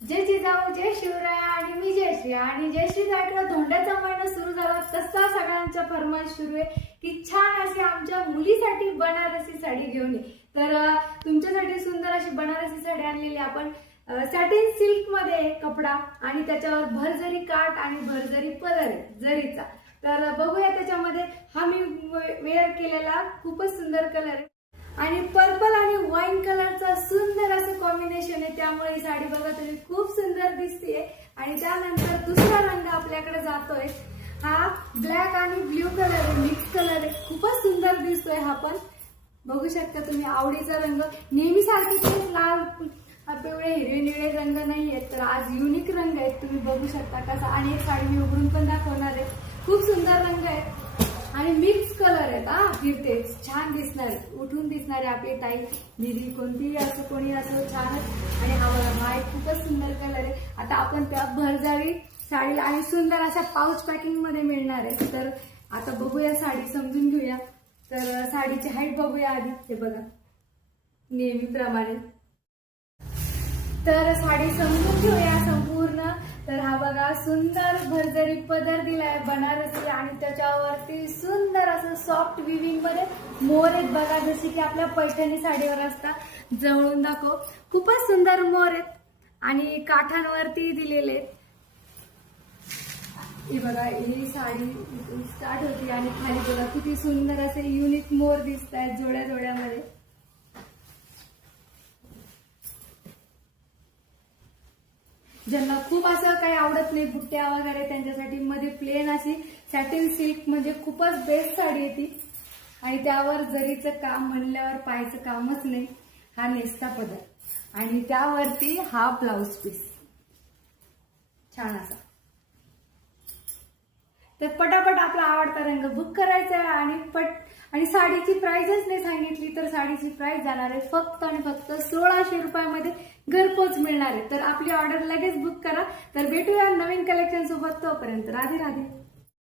जय जिजाऊ, जय शिवराय आणि मी जयश्री. आणि जयश्री ताईकडे धोंड्याचा महिना सुरू झाला तसा सगळ्यांच्या फरमाईश सुरू आहे की छान अशी आमच्या मुलीसाठी बनारसी साडी घेऊन ये. तर तुमच्यासाठी सुंदर अशी बनारसी साडी आणलेली आपण. सॅटिन सिल्क मध्ये कपडा आणि त्याच्यावर भरजरी काठ आणि भरजरी पदर जरीचा. तर बघूया त्याच्यामध्ये हा मी वेअर केलेला खूपच सुंदर कलर आहे आणि पर्पल आणि वाईन कलरचा सुंदर असं कॉम्बिनेशन आहे. त्यामुळे ही साडी बघा तुम्ही खूप सुंदर दिसतेय. आणि त्यानंतर दुसरा रंग आपल्याकडे जातोय हा ब्लॅक आणि ब्ल्यू कलर आहे, मिक्स कलर आहे. खूपच सुंदर दिसतोय हा पण. बघू शकता तुम्ही आवडीचा रंग. नेहमी सारखे लाल पिवळे हिरवे निळे रंग नाही आहेत, तर आज युनिक रंग आहेत. तुम्ही बघू शकता कसा. आणि एक साडी मी उघडून पण दाखवणार आहे. खूप सुंदर रंग आहे आणि मिक्स कलर आहेत. फिरते छान दिसणार, उठून दिसणारे आपली ताई दीदी कोणतीही असो कोणी असो छानच. आणि हा एक खूपच सुंदर कलर आहे. आता आपण त्या भरजावी साडी आणि सुंदर अशा पाऊच पॅकिंग मध्ये मिळणार आहे. तर आता बघूया साडी, समजून घेऊया. तर साडीची हाईट बघूया आधी. हे बघा नेहमीप्रमाणे. तर साडी समजून घेऊया संपूर्ण. तर हा बघा सुंदर भरजरी पदर दिलाय बनारसी आणि त्याच्यावरती सुंदर असं सॉफ्ट विविंग मध्ये मोर आहेत बघा, जसे की आपल्या पैठणी साडीवर असतात. जवळून दाखव. खूपच सुंदर मोर आहेत आणि काठांवरती दिलेले. ही बघा ही साडी स्टार्ट होती आणि खाली बघा किती सुंदर असे युनिक मोर दिसत आहेत जोड्या जोड्यामध्ये. ज्यांना खूप असं काही आवडत नाही बुट्ट्या वगैरे त्यांच्यासाठी मध्ये प्लेन अशी सॅटिन सिल्क म्हणजे खूपच बेस्ट साडी येते. आणि त्यावर जरीचं काम म्हणल्यावर पायचं कामच नाही. हा नेसता पदर आणि त्यावरती हा ब्लाउज पीस छान असा. तर पटापट आपला आवडता रंग बुक करायचा आहे. आणि साडीची प्राइसच नाही सांगितली, तर साडीची प्राइस जाणार आहे फक्त आणि फक्त 1600 रुपयामध्ये घरपोच मिळणार आहे. तर आपली ऑर्डर लगेच बुक करा. तर भेटूया नवीन कलेक्शन सोबत. तोपर्यंत राधे राधे.